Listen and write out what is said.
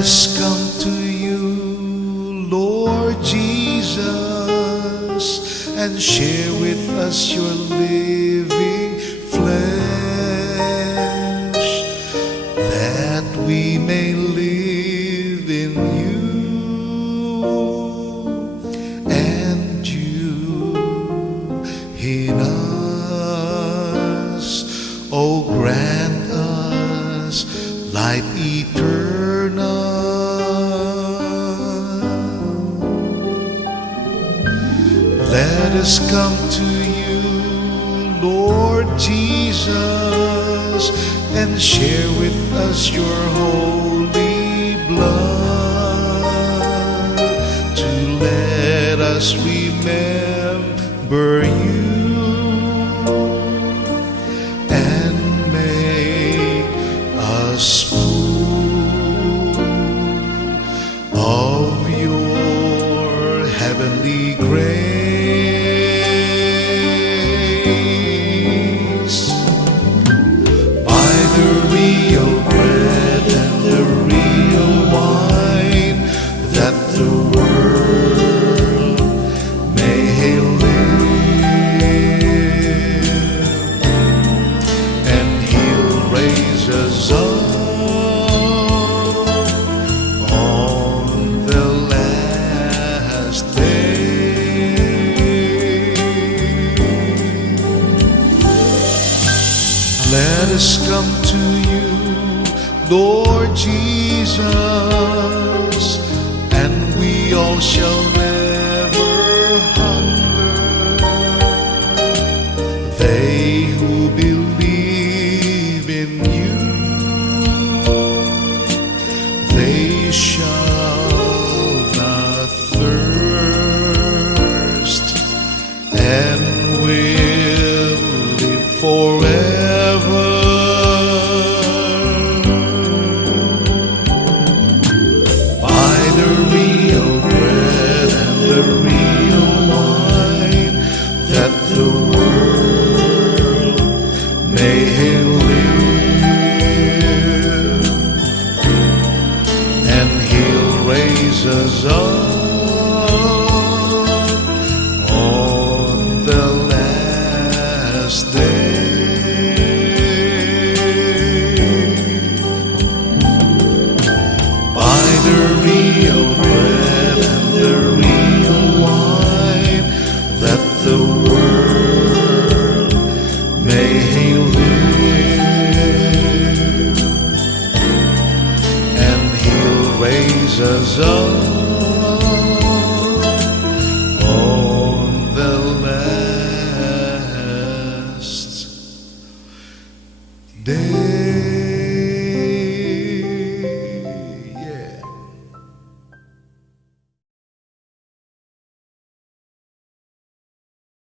us come to you, Lord Jesus, and share with us your living flesh, that we may live in you and you in us. Oh, grant us life eternal. Let us come to you, Lord Jesus, and share with us your holy blood, to let us remember you and make us full of your heavenly grace. By the real bread and the real wine, that the world may live, and he'll raise us up on the last day. Let us come to you, Lord Jesus, and we all shall never hunger. They who believe in you, they shall not thirst, and will live forever. By the real bread and the real wine, that the world may live, and he'll raise us up on the last day. By the real bread and the real wine, that the world may live, and he'll raise us up on the last day.